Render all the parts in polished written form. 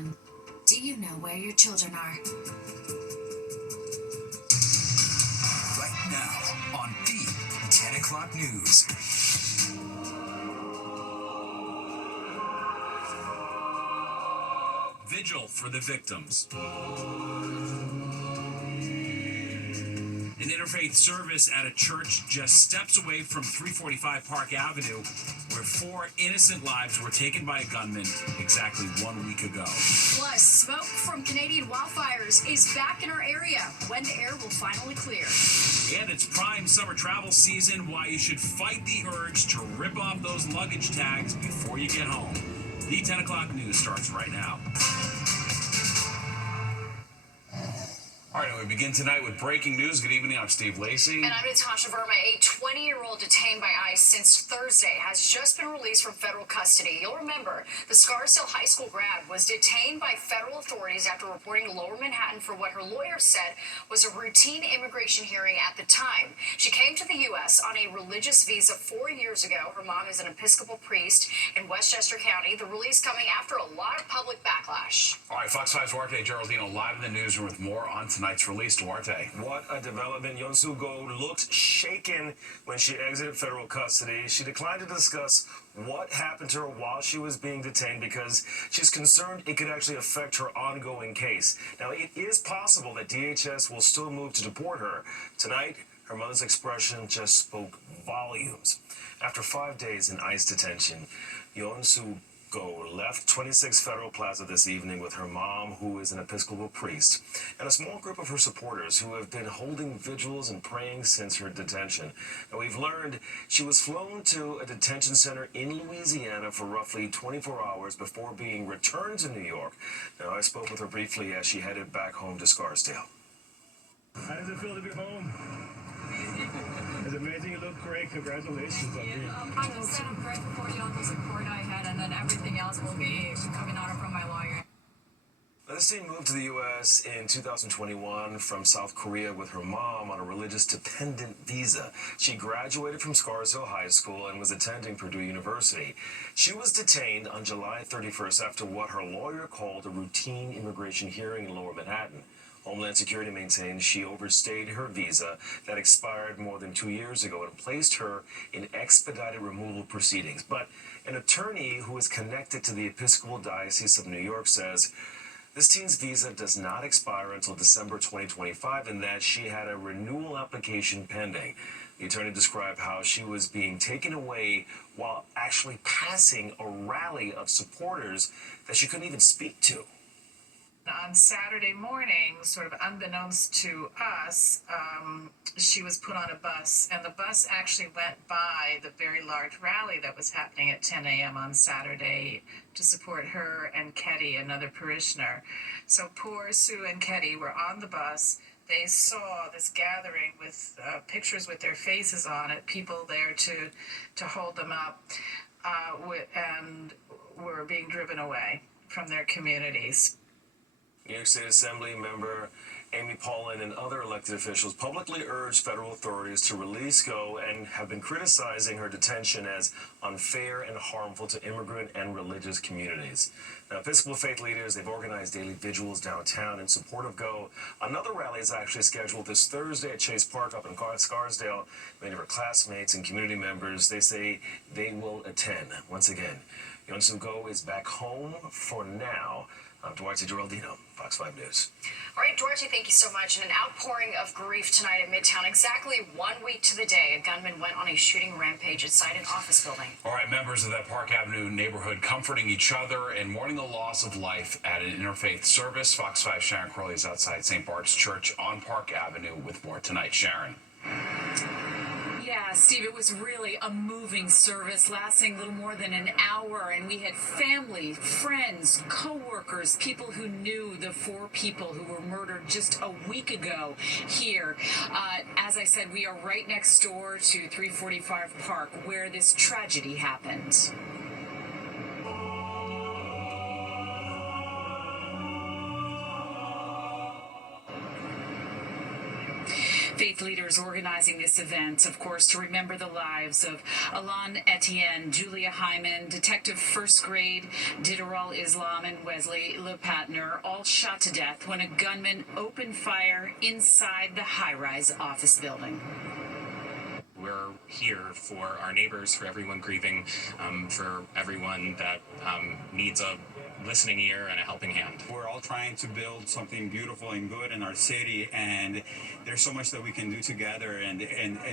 a.m. Do you know where your children are? Right now on the 10 o'clock news. Vigil for the victims. An interfaith service at a church just steps away from 345 Park Avenue, where 4 innocent lives were taken by a gunman exactly 1 week ago. Plus, smoke from Canadian wildfires is back in our area. When the air will finally clear. And it's prime summer travel season, why you should fight the urge to rip off those luggage tags before you get home. The 10 o'clock news starts right now. All right, we begin tonight with breaking news. Good evening, I'm Steve Lacey. And I'm Natasha Verma. A 20-year-old detained by ICE since Thursday has just been released from federal custody. You'll remember the Scarsdale High School grad was detained by federal authorities after reporting to Lower Manhattan for what her lawyer said was a routine immigration hearing at the time. She came to the U.S. on a religious visa 4 years ago. Her mom is an Episcopal priest in Westchester County. The release coming after a lot of public backlash. All right, Fox 5's Duarte Geraldino live in the newsroom with more on tonight's release. Duarte. What a development. Yeonsu Go looked shaken when she exited federal custody. She declined to discuss what happened to her while she was being detained because she's concerned it could actually affect her ongoing case. Now, it is possible that DHS will still move to deport her. Tonight, her mother's expression just spoke volumes. After 5 days in ICE detention, Yeonsu Go left 26 Federal Plaza this evening with her mom, who is an Episcopal priest, and a small group of her supporters who have been holding vigils and praying since her detention. Now, we've learned she was flown to a detention center in Louisiana for roughly 24 hours before being returned to New York. Now, I spoke with her briefly as she headed back home to Scarsdale. How does it feel to be home? It's amazing. You look great. Congratulations on being. I just said I'm grateful for you all the support I had, and then everything else will be coming out from my lawyer. This teen moved to the U.S. in 2021 from South Korea with her mom on a religious dependent visa. She graduated from Scarsdale High School and was attending Purdue University. She was detained on July 31st after what her lawyer called a routine immigration hearing in Lower Manhattan. Homeland Security maintains she overstayed her visa that expired more than 2 years ago and placed her in expedited removal proceedings. But an attorney who is connected to the Episcopal Diocese of New York says this teen's visa does not expire until December 2025 and that she had a renewal application pending. The attorney described how she was being taken away while actually passing a rally of supporters that she couldn't even speak to. On Saturday morning, sort of unbeknownst to us, she was put on a bus, and the bus actually went by the very large rally that was happening at 10 a.m. on Saturday to support her and Ketty, another parishioner. So poor Sue and Ketty were on the bus. They saw this gathering with pictures with their faces on it, people there to hold them up, and were being driven away from their communities. New York State Assembly member Amy Paulin and other elected officials publicly urged federal authorities to release Go and have been criticizing her detention as unfair and harmful to immigrant and religious communities. Now, Episcopal faith leaders, they've organized daily vigils downtown in support of Go. Another rally is actually scheduled this Thursday at Chase Park up in Scarsdale. Many of her classmates and community members, they say they will attend. Once again, Yeonsu Go is back home for now. I'm Duarte Geraldino, Fox 5 News. All right, Duarte, thank you so much. And an outpouring of grief tonight in Midtown. Exactly 1 week to the day, a gunman went on a shooting rampage inside an office building. All right, members of that Park Avenue neighborhood comforting each other and mourning the loss of life at an interfaith service. Fox 5 Sharon Crowley is outside St. Bart's Church on Park Avenue with more tonight. Sharon. Yeah, Steve, it was really a moving service lasting a little more than an hour, and we had family, friends, co-workers, people who knew the 4 people who were murdered just a week ago here. As I said, we are right next door to 345 Park, where this tragedy happened. Faith leaders organizing this event, of course, to remember the lives of Alan Etienne, Julia Hyman, Detective First Grade Diderol Islam, and Wesley Lepatner, all shot to death when a gunman opened fire inside the high-rise office building. We're here for our neighbors, for everyone grieving, for everyone that needs a listening ear and a helping hand. We're all trying to build something beautiful and good in our city, and there's so much that we can do together, and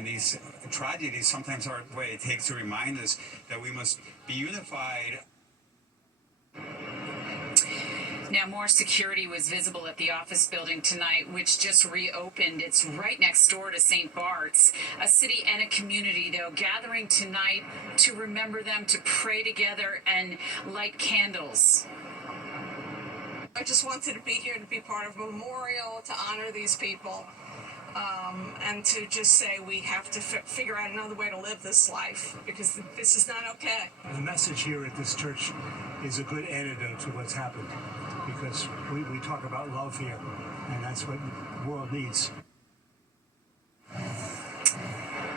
these tragedies sometimes are what it takes to remind us that we must be unified. Now, more security was visible at the office building tonight, which just reopened. It's right next door to St. Bart's, a city and a community, though, gathering tonight to remember them, to pray together and light candles. I just wanted to be here to be part of a memorial, to honor these people, and to just say we have to figure out another way to live this life, because this is not okay. The message here at this church is a good antidote to what's happened, because we talk about love here, and that's what the world needs.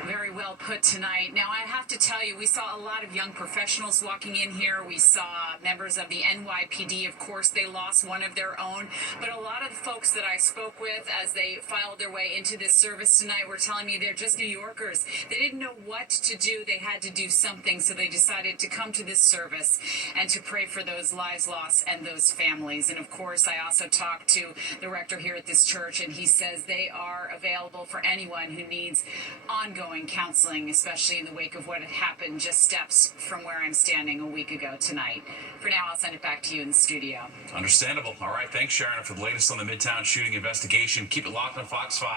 Very well put tonight. Now, I have to tell you, we saw a lot of young professionals walking in here. We saw members of the NYPD. Of course, they lost one of their own. But a lot of the folks that I spoke with as they filed their way into this service tonight were telling me they're just New Yorkers. They didn't know what to do. They had to do something, so they decided to come to this service and to pray for those lives lost and those families. And, of course, I also talked to the rector here at this church, and he says they are available for anyone who needs ongoing counseling, especially in the wake of what had happened just steps from where I'm standing a week ago tonight. For now, I'll send it back to you in the studio. Understandable. All right, thanks, Sharon, for the latest on the Midtown shooting investigation. Keep it locked on Fox 5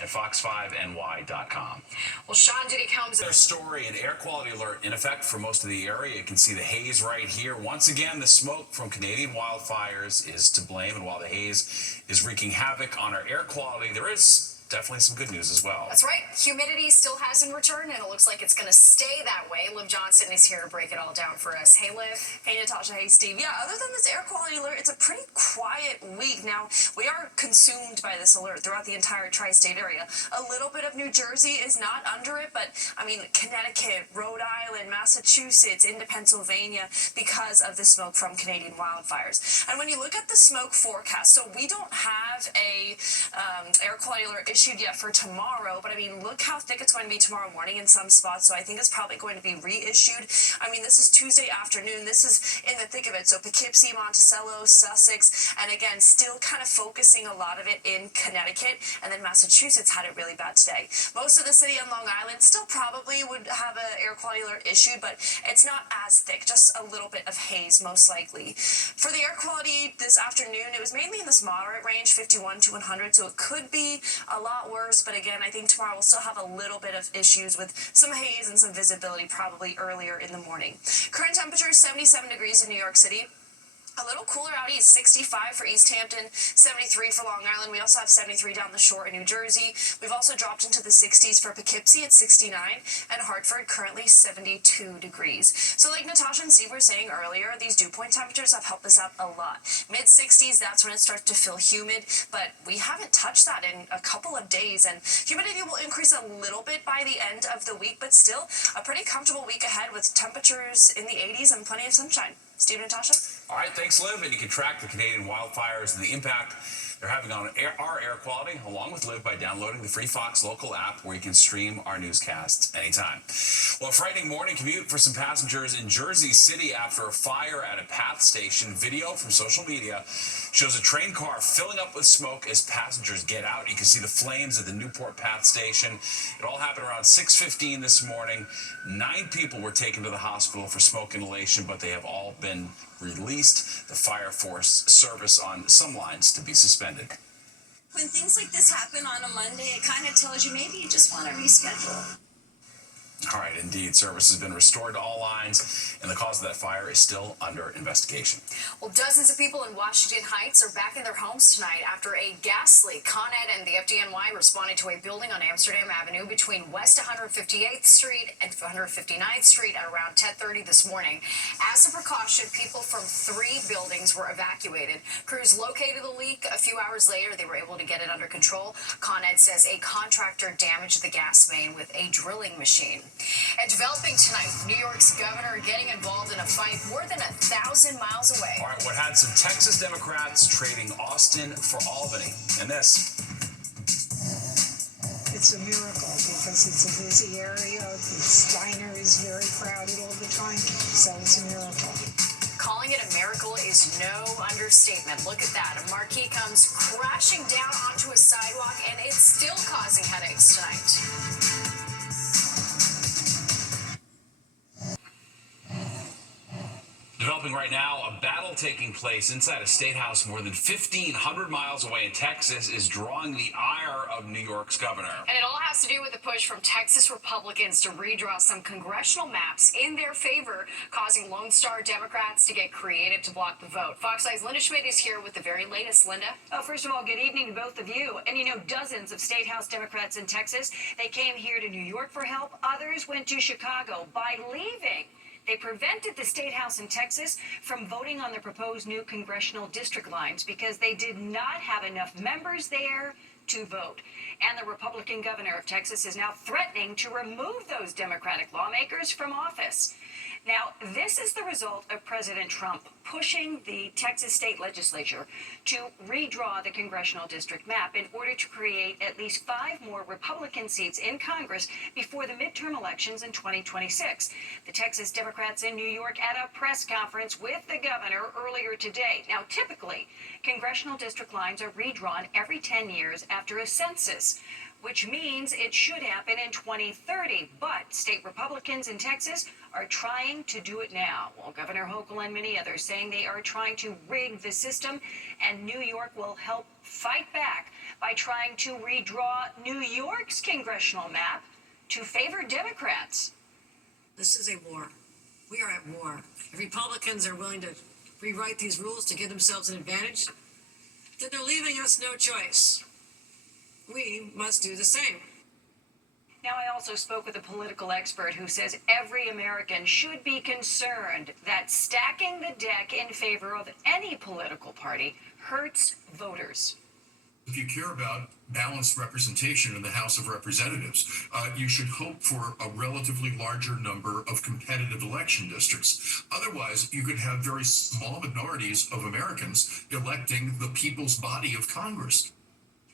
and fox5ny.com. Well, Sean Diddy Combs. Their story, an air quality alert in effect for most of the area. You can see the haze right here. Once again, the smoke from Canadian wildfires is to blame, and while the haze is wreaking havoc on our air quality, there is definitely some good news as well. That's right. Humidity still hasn't returned, and it looks like it's going to stay that way. Liv Johnson is here to break it all down for us. Hey, Liv. Hey, Natasha. Hey, Steve. Yeah, other than this air quality alert, it's a pretty quiet week. Now, we are consumed by this alert throughout the entire tri-state area. A little bit of New Jersey is not under it, but, I mean, Connecticut, Rhode Island, Massachusetts, into Pennsylvania, because of the smoke from Canadian wildfires. And when you look at the smoke forecast, so we don't have a air quality alert issued yet for tomorrow, but I mean, look how thick it's going to be tomorrow morning in some spots, so I think it's probably going to be reissued. I mean, this is Tuesday afternoon. This is in the thick of it, so Poughkeepsie, Monticello, Sussex, and again, still kind of focusing a lot of it in Connecticut, and then Massachusetts had it really bad today. Most of the city on Long Island still probably would have an air quality alert issued, but it's not as thick, just a little bit of haze, most likely. For the air quality this afternoon, it was mainly in this moderate range, 51 to 100, so it could be a lot worse, but again, I think tomorrow we'll still have a little bit of issues with some haze and some visibility probably earlier in the morning. Current temperature is 77 degrees in New York City. A little cooler out east, 65 for East Hampton, 73 for Long Island. We also have 73 down the shore in New Jersey. We've also dropped into the 60s for Poughkeepsie at 69, and Hartford currently 72 degrees. So like Natasha and Steve were saying earlier, these dew point temperatures have helped us out a lot. Mid-60s, that's when it starts to feel humid, but we haven't touched that in a couple of days, and humidity will increase a little bit by the end of the week, but still a pretty comfortable week ahead with temperatures in the 80s and plenty of sunshine. Steve and Natasha? All right, thanks, Liv. And you can track the Canadian wildfires and the impact they're having on our air quality, along with Liv, by downloading the free Fox local app, where you can stream our newscasts anytime. Well, a frightening morning commute for some passengers in Jersey City after a fire at a PATH station. Video from social media shows a train car filling up with smoke as passengers get out. You can see the flames at the Newport PATH station. It all happened around 6:15 this morning. 9 people were taken to the hospital for smoke inhalation, but they have all been released. The fire force service on some lines to be suspended. When things like this happen on a Monday, it kind of tells you maybe you just want to reschedule. All right, indeed. Service has been restored to all lines, and the cause of that fire is still under investigation. Well, dozens of people in Washington Heights are back in their homes tonight after a gas leak. Con Ed and the FDNY responded to a building on Amsterdam Avenue between West 158th Street and 159th Street at around 10:30 this morning. As a precaution, people from 3 buildings were evacuated. Crews located the leak. A few hours later, they were able to get it under control. Con Ed says a contractor damaged the gas main with a drilling machine. And developing tonight, New York's governor getting involved in a fight more than 1,000 miles away. All right, what had some Texas Democrats trading Austin for Albany. And this. It's a miracle because it's a busy area. The diner is very crowded all the time, so it's a miracle. Calling it a miracle is no understatement. Look at that. A marquee comes crashing down onto a sidewalk, and it's still causing headaches tonight. Developing right now, a battle taking place inside a state house more than 1,500 miles away in Texas is drawing the ire of New York's governor. And it all has to do with the push from Texas Republicans to redraw some congressional maps in their favor, causing Lone Star Democrats to get creative to block the vote. Fox 9's Linda Schmidt is here with the very latest. Linda? Oh, first of all, good evening to both of you. And you know, dozens of state house Democrats in Texas, they came here to New York for help. Others went to Chicago. By leaving, they prevented the state house in Texas from voting on the proposed new congressional district lines because they did not have enough members there to vote. And the Republican governor of Texas is now threatening to remove those Democratic lawmakers from office. Now, this is the result of President Trump pushing the Texas state legislature to redraw the congressional district map in order to create at least 5 more Republican seats in Congress before the midterm elections in 2026. The Texas Democrats in New York at a press conference with the governor earlier today. Now, typically, congressional district lines are redrawn every 10 years after a census, which means it should happen in 2030. But state Republicans in Texas are trying to do it now. Well, Governor Hochul and many others saying they are trying to rig the system, and New York will help fight back by trying to redraw New York's congressional map to favor Democrats. This is a war. We are at war. If Republicans are willing to rewrite these rules to give themselves an advantage, then they're leaving us no choice. We must do the same. Now, I also spoke with a political expert who says every American should be concerned that stacking the deck in favor of any political party hurts voters. If you care about balanced representation in the House of Representatives, you should hope for a relatively larger number of competitive election districts. Otherwise, you could have very small minorities of Americans electing the people's body of Congress.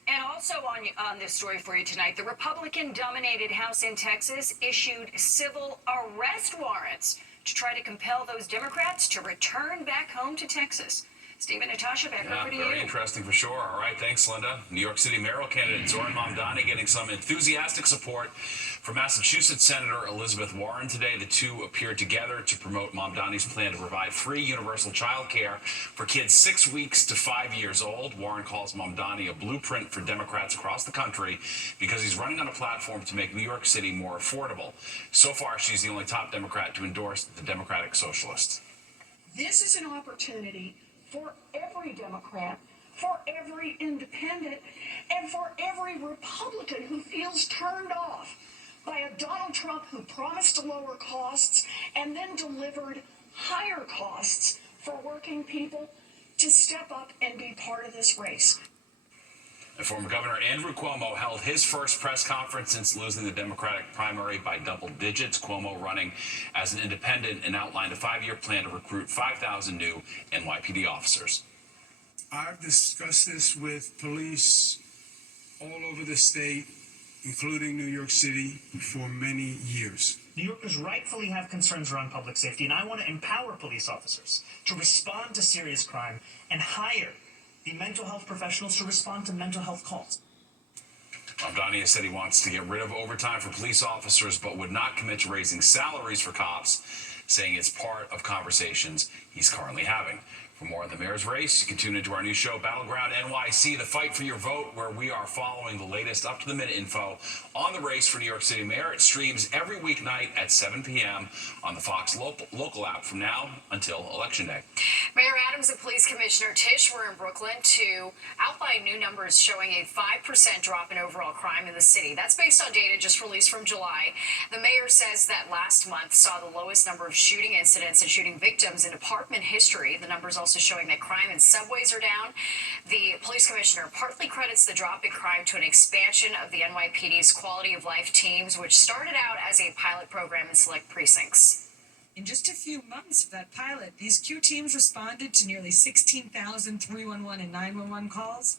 And also on this story for you tonight, the Republican-dominated House in Texas issued civil arrest warrants to try to compel those Democrats to return back home to Texas. Steve and Natasha, back over to you. Very interesting for sure. All right, thanks, Linda. New York City mayoral candidate Zohran Mamdani getting some enthusiastic support from Massachusetts Senator Elizabeth Warren today. The two appeared together to promote Mamdani's plan to provide free universal child care for kids 6 weeks to 5 years old. Warren calls Mamdani a blueprint for Democrats across the country because he's running on a platform to make New York City more affordable. So far, she's the only top Democrat to endorse the Democratic Socialists. This is an opportunity for every Democrat, for every independent, and for every Republican who feels turned off by a Donald Trump who promised to lower costs and then delivered higher costs for working people, to step up and be part of this race. And former Governor Andrew Cuomo held his first press conference since losing the Democratic primary by double digits. Cuomo running as an independent and outlined a 5-year plan to recruit 5,000 new NYPD officers. I've discussed this with police all over the state, including New York City, for many years. New Yorkers rightfully have concerns around public safety, and I want to empower police officers to respond to serious crime and hire the mental health professionals to respond to mental health calls. Mamdani has said he wants to get rid of overtime for police officers, but would not commit to raising salaries for cops, saying it's part of conversations he's currently having. For more on the mayor's race, you can tune into our new show, Battleground NYC, the fight for your vote, where we are following the latest up-to-the-minute info on the race for New York City Mayor. It streams every weeknight at 7 p.m. on the Fox local app from now until Election Day. Mayor Adams and Police Commissioner Tisch were in Brooklyn to outline new numbers showing a 5% drop in overall crime in the city. That's based on data just released from July. The mayor says that last month saw the lowest number of shooting incidents and shooting victims in department history. The numbers also showing that crime in subways are down. The police commissioner partly credits the drop in crime to an expansion of the NYPD's quality of life teams, which started out as a pilot program in select precincts. In just a few months of that pilot, these Q teams responded to nearly 16,000 311 and 911 calls.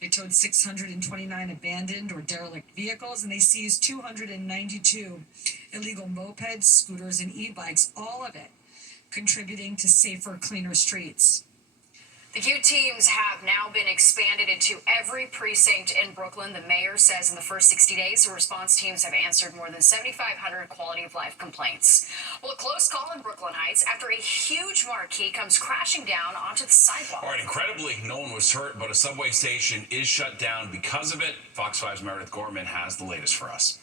They towed 629 abandoned or derelict vehicles, and they seized 292 illegal mopeds, scooters, and e-bikes, all of it contributing to safer, cleaner streets. The Q teams have now been expanded into every precinct in Brooklyn. The mayor says in the first 60 days, the response teams have answered more than 7,500 quality of life complaints. Well, a close call in Brooklyn Heights after a huge marquee comes crashing down onto the sidewalk. All right, incredibly, no one was hurt, but a subway station is shut down because of it. Fox 5's Meredith Gorman has the latest for us.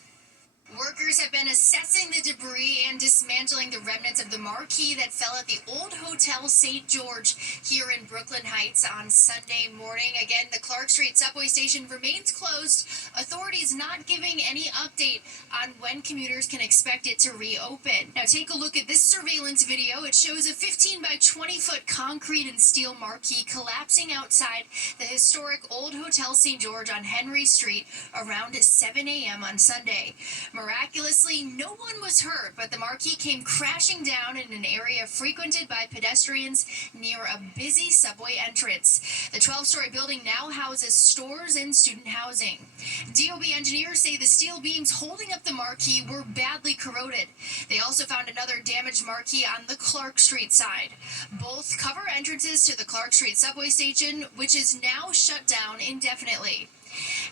Workers have been assessing the debris and dismantling the remnants of the marquee that fell at the old Hotel St. George here in Brooklyn Heights on Sunday morning. Again, the Clark Street subway station remains closed. Authorities not giving any update on when commuters can expect it to reopen. Now take a look at this surveillance video. It shows a 15 by 20 foot concrete and steel marquee collapsing outside the historic old Hotel St. George on Henry Street around 7 a.m. on Sunday. Miraculously, no one was hurt, but the marquee came crashing down in an area frequented by pedestrians near a busy subway entrance. The 12-story building now houses stores and student housing. DOB engineers say the steel beams holding up the marquee were badly corroded. They also found another damaged marquee on the Clark Street side. Both cover entrances to the Clark Street subway station, which is now shut down indefinitely.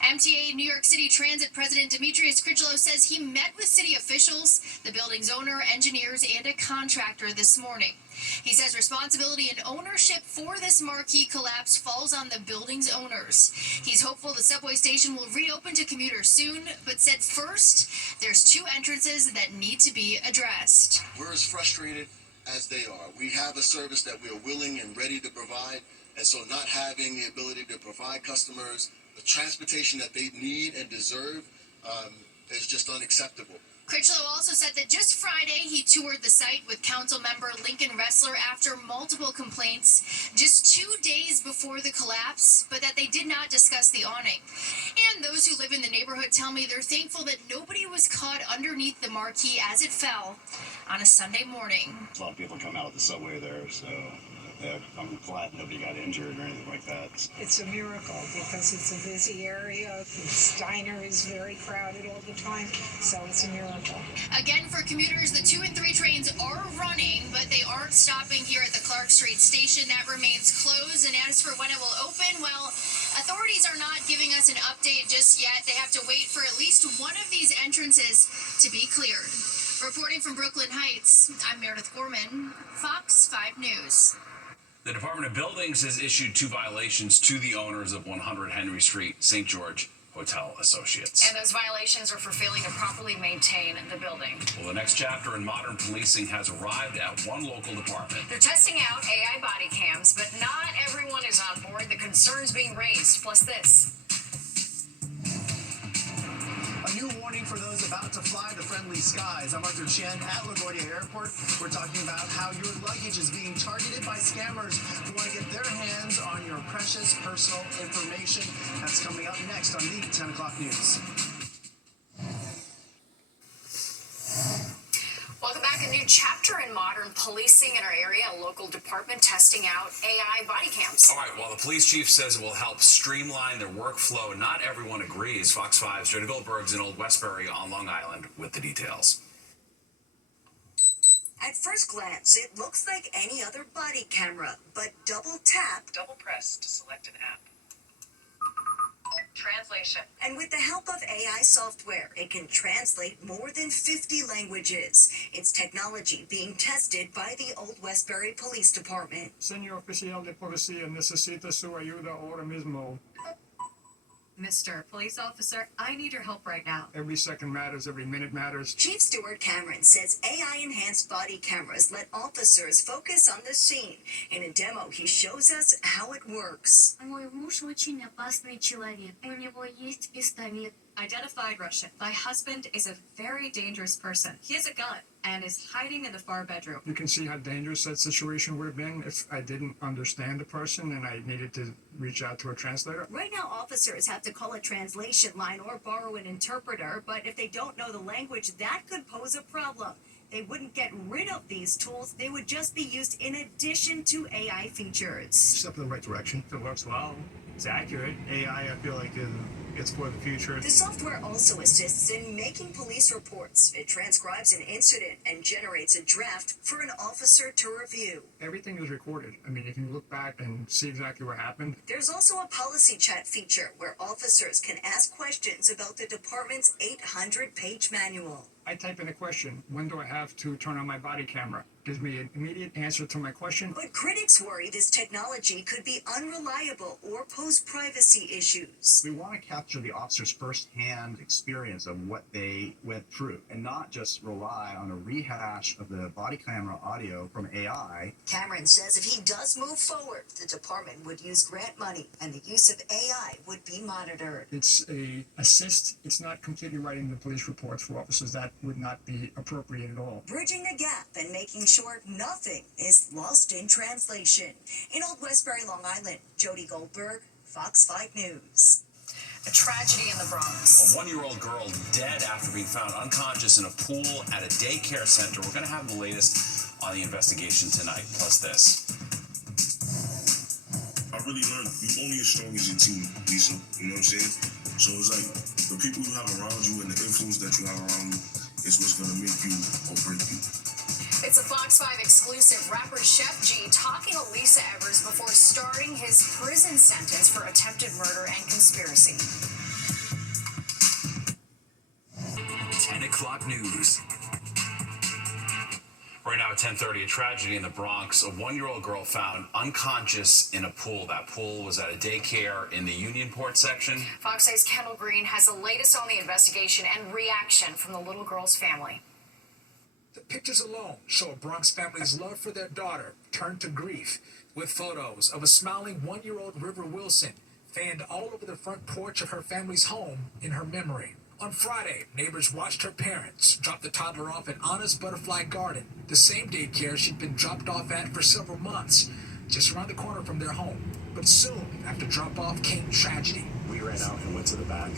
MTA New York City Transit President Demetrius Critchlow says he met with city officials, the building's owner, engineers, and a contractor this morning. He says responsibility and ownership for this marquee collapse falls on the building's owners. He's hopeful the subway station will reopen to commuters soon, but said first, there's two entrances that need to be addressed. We're as frustrated as they are. We have a service that we are willing and ready to provide, and so not having the ability to provide customers the transportation that they need and deserve is just unacceptable. Critchlow also said that just Friday he toured the site with council member Lincoln Ressler after multiple complaints just 2 days before the collapse, but that they did not discuss the awning. And those who live in the neighborhood tell me they're thankful that nobody was caught underneath the marquee as it fell on a Sunday morning. A lot of people come out of the subway there, so I'm glad nobody got injured or anything like that. It's a miracle because it's a busy area. The diner is very crowded all the time, so it's a miracle. Again, for commuters, the 2 and 3 trains are running, but they aren't stopping here at the Clark Street station. That remains closed. And as for when it will open, well, authorities are not giving us an update just yet. They have to wait for at least one of these entrances to be cleared. Reporting from Brooklyn Heights, I'm Meredith Gorman, Fox 5 News. The Department of Buildings has issued 2 violations to the owners of 100 Henry Street, St. George Hotel Associates. And those violations are for failing to properly maintain the building. Well, the next chapter in modern policing has arrived at one local department. They're testing out AI body cams, but not everyone is on board. The concerns being raised, plus this. A new warning for those about to fly to friendly skies. I'm Arthur Chen at LaGuardia Airport. We're talking about how your luggage is being targeted by scammers who want to get their hands on your precious personal information. That's coming up next on the 10 o'clock news. Welcome back. A new chapter in modern policing in our area. A local department testing out AI body cams. All right, well, the police chief says it will help streamline their workflow. Not everyone agrees. Fox 5's Jody Goldberg's in Old Westbury on Long Island with the details. At first glance, it looks like any other body camera, but double press to select an app. translation. And with the help of AI software, it can translate more than 50 languages. It's technology being tested by the Old Westbury Police Department. Señor oficial de policía, necesita su ayuda ahora mismo. Mr. Police Officer, I need your help right now. Every second matters, every minute matters. Chief Stuart Cameron says AI-enhanced body cameras let officers focus on the scene. In a demo, he shows us how it works. Мой муж очень опасный человек. У него есть пистолет. Identified Russian. My husband is a very dangerous person. He has a gun and is hiding in the far bedroom. You can see how dangerous that situation would have been if I didn't understand the person and I needed to reach out to a translator. Right now, officers have to call a translation line or borrow an interpreter, but if they don't know the language, that could pose a problem. They wouldn't get rid of these tools. They would just be used in addition to AI features. Step in the right direction. It works well. It's accurate. AI, I feel like, it's for the future. The software also assists in making police reports. It transcribes an incident and generates a draft for an officer to review. Everything is recorded. I mean, you can look back and see exactly what happened. There's also a policy chat feature where officers can ask questions about the department's 800-page manual. I type in a question. When do I have to turn on my body camera? Gives me an immediate answer to my question. But critics worry this technology could be unreliable or pose privacy issues. We want to capture the officer's first-hand experience of what they went through and not just rely on a rehash of the body camera audio from AI. Cameron says if he does move forward, the department would use grant money and the use of AI would be monitored. It's a assist. It's not completely writing the police reports for officers. That would not be appropriate at all. Bridging the gap and making sure nothing is lost in translation. In Old Westbury, Long Island, Jody Goldberg, Fox 5 News. A tragedy in the Bronx. A 1-year-old girl dead after being found unconscious in a pool at a daycare center. We're going to have the latest on the investigation tonight, plus this. I really learned you're only as strong as your team, Lisa. You know what I'm saying? So it's like the people you have around you and the influence that you have around you is what's going to make you or break you. It's a Fox 5 exclusive. Rapper Chef G talking to Lisa Evers before starting his prison sentence for attempted murder and conspiracy. 10 o'clock news. Right now at 10:30, a tragedy in the Bronx. A 1-year-old girl found unconscious in a pool. That pool was at a daycare in the Unionport section. Fox 8's Kendall Green has the latest on the investigation and reaction from the little girl's family. The pictures alone show a Bronx family's love for their daughter turned to grief, with photos of a smiling 1-year-old River Wilson fanned all over the front porch of her family's home in her memory. On Friday, neighbors watched her parents drop the toddler off at Anna's Butterfly Garden, the same daycare she'd been dropped off at for several months, just around the corner from their home. But soon after drop-off came tragedy. We ran out and went to the back.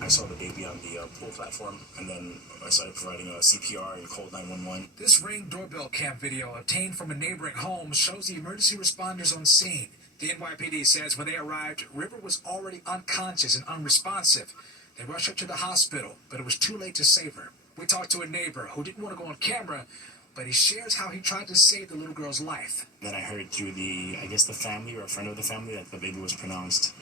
I saw the baby on the pool platform, and then I started providing CPR and called 911. This Ring doorbell cam video obtained from a neighboring home shows the emergency responders on scene. The NYPD says when they arrived, River was already unconscious and unresponsive. They rushed her to the hospital, but it was too late to save her. We talked to a neighbor who didn't want to go on camera, but he shares how he tried to save the little girl's life. Then I heard through the family or a friend of the family that the baby was pronounced.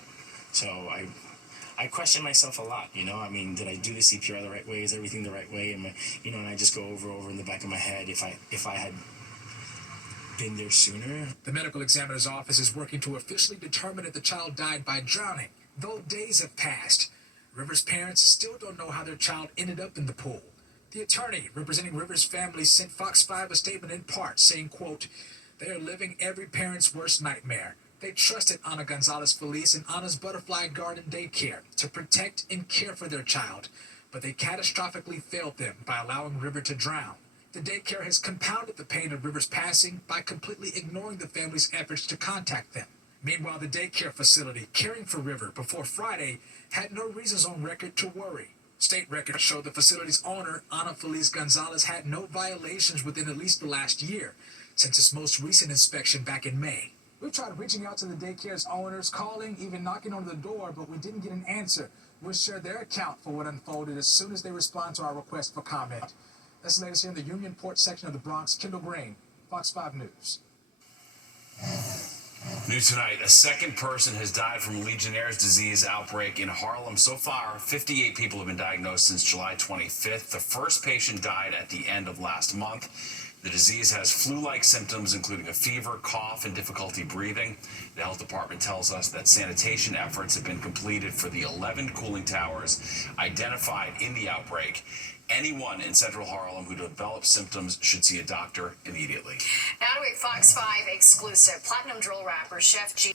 So I question myself a lot, you know. I mean, did I do the CPR the right way? Is everything the right way? And I just go over in the back of my head if I had been there sooner. The medical examiner's office is working to officially determine if the child died by drowning. Though days have passed, River's parents still don't know how their child ended up in the pool. The attorney representing River's family sent Fox 5 a statement in part saying, quote, "They are living every parent's worst nightmare. They trusted Ana Gonzalez Feliz and Ana's Butterfly Garden Daycare to protect and care for their child, but they catastrophically failed them by allowing River to drown. The daycare has compounded the pain of River's passing by completely ignoring the family's efforts to contact them. Meanwhile, the daycare facility caring for River before Friday had no reasons on record to worry. State records show the facility's owner, Ana Feliz Gonzalez, had no violations within at least the last year, since its most recent inspection back in May. We've tried reaching out to the daycare's owners, calling, even knocking on the door, but we didn't get an answer. We'll share their account for what unfolded as soon as they respond to our request for comment. That's the latest here in the Unionport section of the Bronx. Kendall Green, Fox 5 News. New tonight, a second person has died from Legionnaire's disease outbreak in Harlem. So far, 58 people have been diagnosed since July 25th. The first patient died at the end of last month. The disease has flu-like symptoms, including a fever, cough, and difficulty breathing. The health department tells us that sanitation efforts have been completed for the 11 cooling towers identified in the outbreak. Anyone in central Harlem who develops symptoms should see a doctor immediately. Now to a Fox 5 exclusive. Platinum drill rapper Chef G.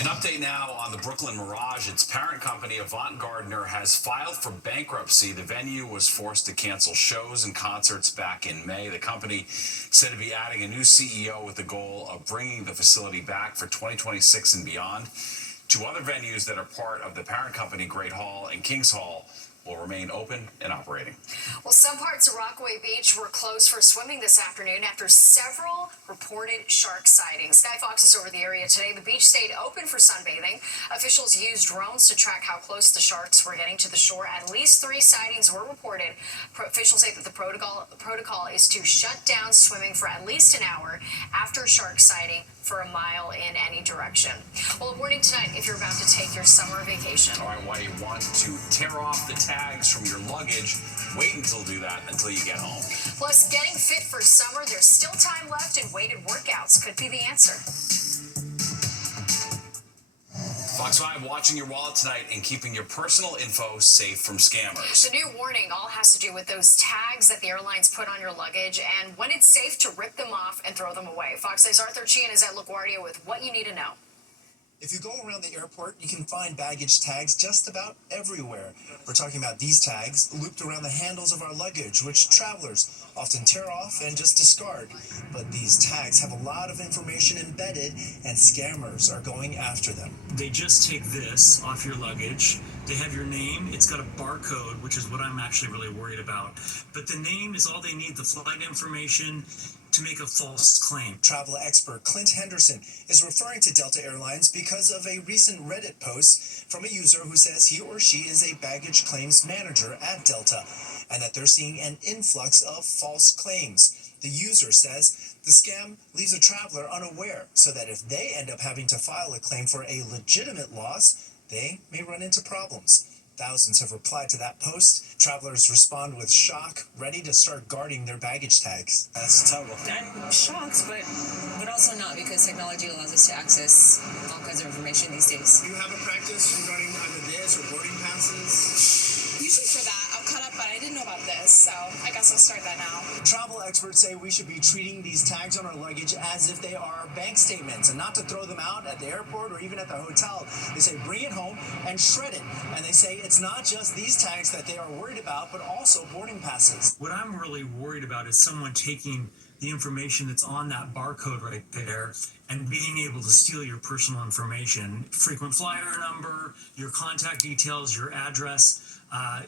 An update now on the Brooklyn Mirage. Its parent company, Avant Gardner, has filed for bankruptcy. The venue was forced to cancel shows and concerts back in May. The company said to be adding a new CEO with the goal of bringing the facility back for 2026 and beyond. Two other venues that are part of the parent company, Great Hall and Kings Hall, will remain open and operating. Well, some parts of Rockaway Beach were closed for swimming this afternoon after several reported shark sightings. Sky Fox is over the area today. The beach stayed open for sunbathing. Officials used drones to track how close the sharks were getting to the shore. At least 3 sightings were reported. Officials say that the protocol is to shut down swimming for at least an hour after a shark sighting for a mile in any direction. Well, a warning tonight if you're about to take your summer vacation. All right, while you want to tear off the tags from your luggage, wait until you get home. Plus, getting fit for summer, there's still time left and weighted workouts could be the answer. Fox 5 watching your wallet tonight and keeping your personal info safe from scammers. The new warning all has to do with those tags that the airlines put on your luggage and when it's safe to rip them off and throw them away. Fox 5's Arthur Sheehan is at LaGuardia with what you need to know. If you go around the airport, you can find baggage tags just about everywhere. We're talking about these tags looped around the handles of our luggage, which travelers often tear off and just discard. But these tags have a lot of information embedded, and scammers are going after them. They just take this off your luggage. They have your name. It's got a barcode, which is what I'm actually really worried about. But the name is all they need, the flight information, to make a false claim. Travel expert Clint Henderson is referring to Delta Airlines because of a recent Reddit post from a user who says he or she is a baggage claims manager at Delta and that they're seeing an influx of false claims. The user says the scam leaves a traveler unaware so that if they end up having to file a claim for a legitimate loss, they may run into problems. Thousands have replied to that post. Travelers respond with shock, ready to start guarding their baggage tags. That's terrible. I'm shocked, but also not, because technology allows us to access all kinds of information these days. Do you have a practice regarding either this or boarding passes? Usually for that, I'm caught up, but I didn't know about this, so I guess I'll start that now. Travel experts say we should be treating these tags on our luggage as if they are bank statements and not to throw them out at the airport or even at the hotel. They say bring it home and shred it. And they say it's not just these tags that they are worried about, but also boarding passes. What I'm really worried about is someone taking the information that's on that barcode right there and being able to steal your personal information, frequent flyer number, your contact details, your address.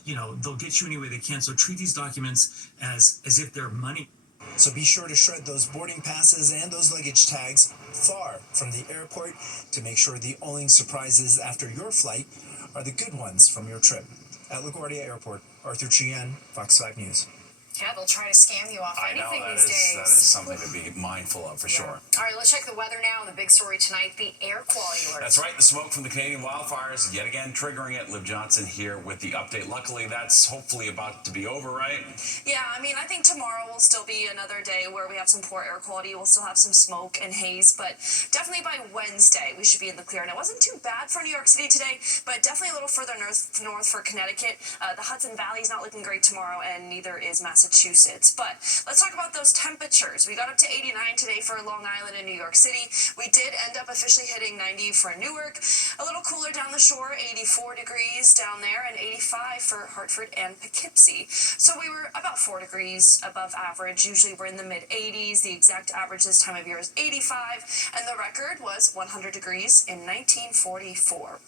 They'll get you any way they can. So treat these documents as if they're money. So be sure to shred those boarding passes and those luggage tags far from the airport to make sure the only surprises after your flight are the good ones from your trip. At LaGuardia Airport, Arthur Sheehan, Fox 5 News. Yeah, they'll try to scam you off anything these days. That is something to be mindful of for sure. All right, let's check the weather now. And the big story tonight, the air quality alert. That's right, the smoke from the Canadian wildfires yet again triggering it. Liv Johnson here with the update. Luckily, that's hopefully about to be over, right? Yeah, I think tomorrow will still be another day where we have some poor air quality. We'll still have some smoke and haze, but definitely by Wednesday, we should be in the clear. And it wasn't too bad for New York City today, but definitely a little further north for Connecticut. The Hudson Valley is not looking great tomorrow, and neither is Massachusetts. But let's talk about those temperatures. We got up to 89 today for Long Island and New York City. We did end up officially hitting 90 for Newark. A little cooler down the shore, 84 degrees down there, and 85 for Hartford and Poughkeepsie. So we were about 4 degrees above average. Usually we're in the mid-80s. The exact average this time of year is 85, and the record was 100 degrees in 1944.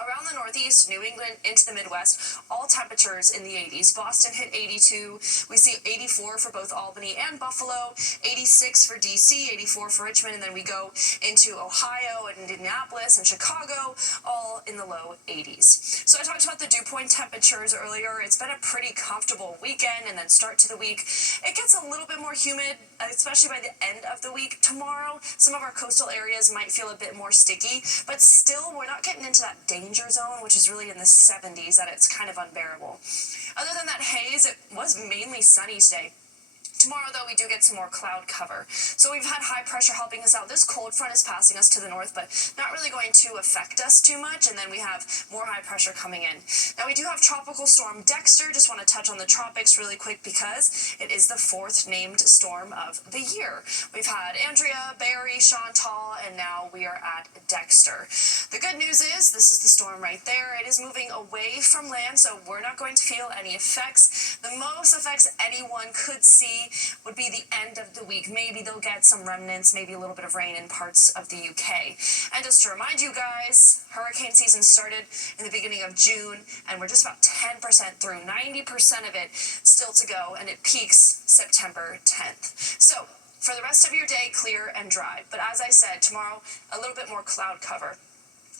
Around the Northeast, New England, into the Midwest, all temperatures in the 80s. Boston hit 82. We see 84 for both Albany and Buffalo, 86 for DC, 84 for Richmond, and then we go into Ohio and Indianapolis and Chicago, all in the low 80s. So I talked about the dew point temperatures earlier. It's been a pretty comfortable weekend, and then start to the week. It gets a little bit more humid, especially by the end of the week. Tomorrow, some of our coastal areas might feel a bit more sticky, but still, we're not getting into that danger zone, which is really in the 70s, that it's kind of unbearable. Other than that haze, it was mainly sunny today. Tomorrow, though, we do get some more cloud cover. So we've had high pressure helping us out. This cold front is passing us to the north, but not really going to affect us too much. And then we have more high pressure coming in. Now, we do have Tropical Storm Dexter. Just want to touch on the tropics really quick because it is the 4th named storm of the year. We've had Andrea, Barry, Chantal, and now we are at Dexter. The good news is this is the storm right there. It is moving away from land, so we're not going to feel any effects. The most effects anyone could see would be the end of the week. Maybe they'll get some remnants, maybe a little bit of rain in parts of the UK. And just to remind you guys, hurricane season started in the beginning of June, and we're just about 10% through, 90% of it still to go, and it peaks September 10th. So for the rest of your day, clear and dry. But as I said, tomorrow, a little bit more cloud cover.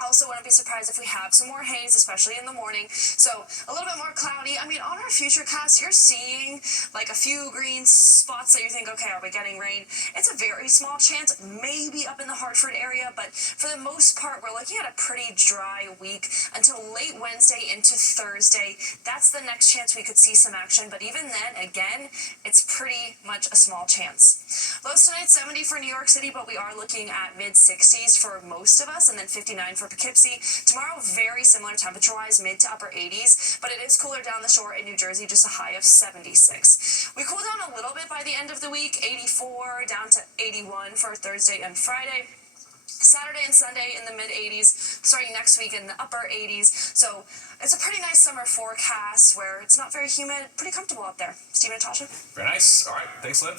Also, wouldn't be surprised if we have some more haze, especially in the morning. So a little bit more cloudy. I mean, on our futurecast, you're seeing like a few green spots that you think, okay, are we getting rain? It's a very small chance, maybe up in the Hartford area, but for the most part, we're looking at a pretty dry week until late Wednesday into Thursday. That's the next chance we could see some action. But even then, again, it's pretty much a small chance. Lows tonight, 70 for New York City, but we are looking at mid-60s for most of us, and then 59 for Poughkeepsie. Tomorrow, very similar temperature-wise, mid to upper 80s, but it is cooler down the shore in New Jersey, just a high of 76. We cool down a little bit by the end of the week, 84 down to 81 for Thursday and Friday. Saturday and Sunday in the mid-80s, starting next week in the upper 80s. So it's a pretty nice summer forecast where it's not very humid, pretty comfortable out there. Steve and Natasha? Very nice. All right. Thanks, Liv.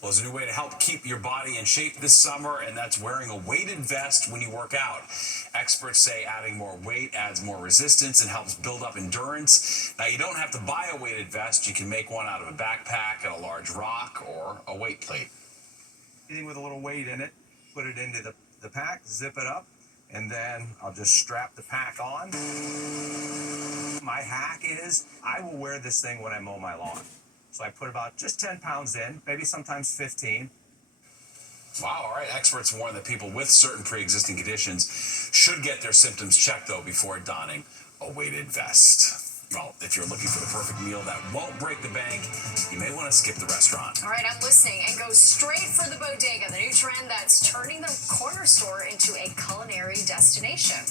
Well, there's a new way to help keep your body in shape this summer, and that's wearing a weighted vest when you work out. Experts say adding more weight adds more resistance and helps build up endurance. Now, you don't have to buy a weighted vest. You can make one out of a backpack and a large rock or a weight plate. Anything with a little weight in it, put it into the pack, zip it up, and then I'll just strap the pack on. My hack is I will wear this thing when I mow my lawn. So I put about just 10 pounds in, maybe sometimes 15. Wow, all right. Experts warn that people with certain pre-existing conditions should get their symptoms checked, though, before donning a weighted vest. Well, if you're looking for the perfect meal that won't break the bank, you may want to skip the restaurant. All right, I'm listening, and go straight for the bodega, the new trend that's turning the corner store into a culinary destination.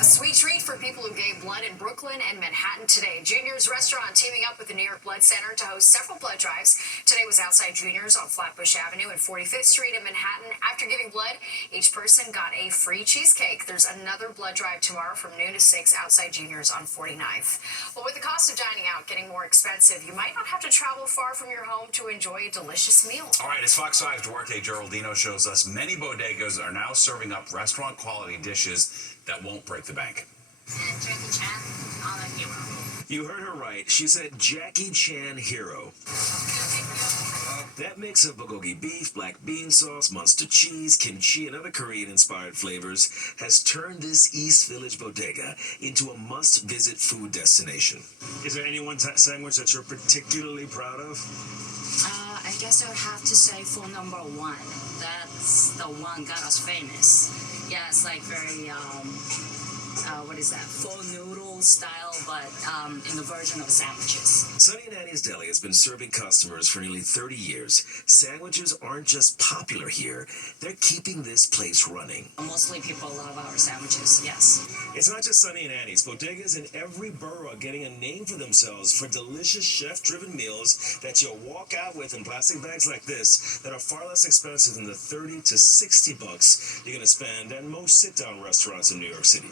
A sweet treat for people who gave blood in Brooklyn and Manhattan today. Junior's Restaurant teaming up with the New York Blood Center to host several blood drives. Today was outside Junior's on Flatbush Avenue and 45th Street in Manhattan. After giving blood, each person got a free cheesecake. There's another blood drive tomorrow from noon to 6 outside Junior's on 49th. Well, with the cost of dining out getting more expensive, you might not have to travel far from your home to enjoy a delicious meal. All right, as Fox 5's Duarte Geraldino shows us, many bodegas are now serving up restaurant-quality dishes that won't break the bank. And Jackie Chan, I'm a hero. You heard her right. She said Jackie Chan hero. That mix of bulgogi beef, black bean sauce, monster cheese, kimchi, and other Korean-inspired flavors has turned this East Village bodega into a must-visit food destination. Is there any one sandwich that you're particularly proud of? I guess I would have to say for number one. That's the one got us famous. Yeah, it's like very, what is that? Full noodle style, but in the version of sandwiches. Sonny and Annie's Deli has been serving customers for nearly 30 years. Sandwiches aren't just popular here, they're keeping this place running. Mostly people love our sandwiches, yes. It's not just Sonny and Annie's. Bodegas in every borough are getting a name for themselves for delicious chef-driven meals that you'll walk out with in plastic bags like this that are far less expensive than the 30 to 60 bucks you're going to spend at most sit-down restaurants in New York City.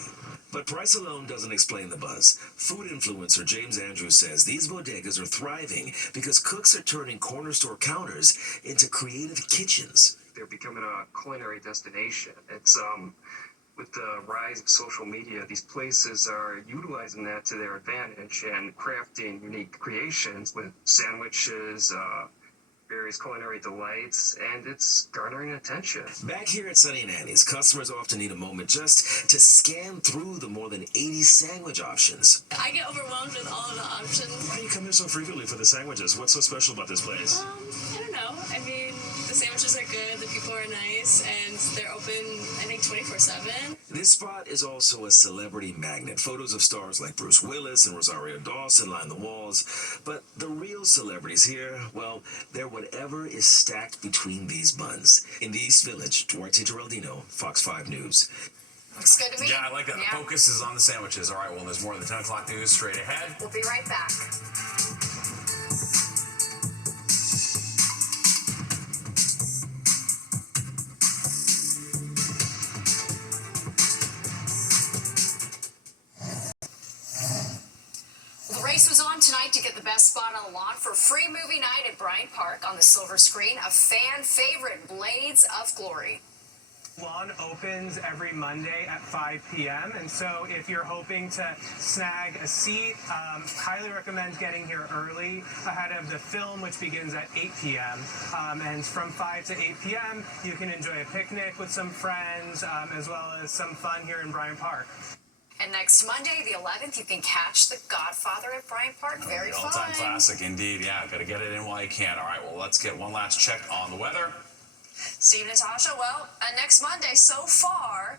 But price alone doesn't explain the buzz. Food influencer James Andrews says these bodegas are thriving because cooks are turning corner store counters into creative kitchens. they're becoming a culinary destination. It's with the rise of social media, these places are utilizing that to their advantage and crafting unique creations with sandwiches, various culinary delights, and it's garnering attention. Back here at Sunny and Annie's, customers often need a moment just to scan through the more than 80 sandwich options. I get overwhelmed with all of the options. Why do you come here so frequently for the sandwiches? What's so special about this place? I don't know. I mean, the sandwiches are good, the people are nice, and they're open, I think, 24/7. This spot is also a celebrity magnet. Photos of stars like Bruce Willis and Rosario Dawson line the walls. But the real celebrities here, well, they're whatever is stacked between these buns. In the East Village, Duarte Geraldino, Fox 5 News. Looks good to me. Yeah, I like that. Yeah. The focus is on the sandwiches. All right, well, there's more of the 10 o'clock news straight ahead. We'll be right back. The race was on tonight to get the best spot on the lot for free movie night at Bryant Park. On the silver screen, a fan favorite, Blades of Glory. Lawn opens every Monday at 5 p.m. and so if you're hoping to snag a seat, highly recommend getting here early ahead of the film, which begins at 8 p.m. And from 5 to 8 p.m. you can enjoy a picnic with some friends, as well as some fun here in Bryant Park. And next Monday, the 11th, you can catch The Godfather at Bryant Park. Very fun. All-time classic, indeed. Yeah, got to get it in while you can. All right, well, let's get one last check on the weather. Steve, Natasha, well, next Monday, so far,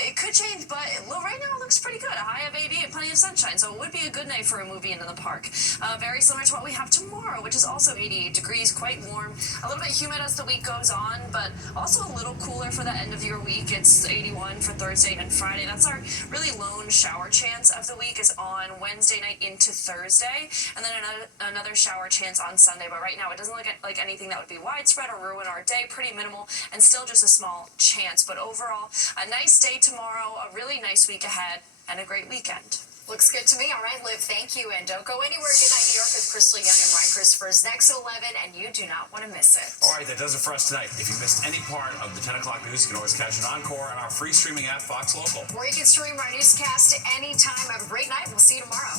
it could change, but right now it looks pretty good. A high of 80 and plenty of sunshine, so it would be a good night for a movie in the park. Very similar to what we have tomorrow, which is also 88 degrees, quite warm. A little bit humid as the week goes on, but also a little cooler for the end of your week. It's 81 for Thursday and Friday. That's our really lone shower chance of the week is on Wednesday night into Thursday, and then another shower chance on Sunday. But right now it doesn't look like anything that would be widespread or ruin our day. Pretty minimal and still just a small chance. But overall, a nice day tomorrow, a really nice week ahead, and a great weekend. Looks good to me. All right, Liv, thank you. And don't go anywhere. Good Night New York with Crystal Young and Ryan Christopher's next at 11, and you do not want to miss it. All right, that does it for us tonight. If you missed any part of the 10 o'clock news, you can always catch an encore on our free streaming app, Fox Local. Or you can stream our newscast anytime. Have a great night. We'll see you tomorrow.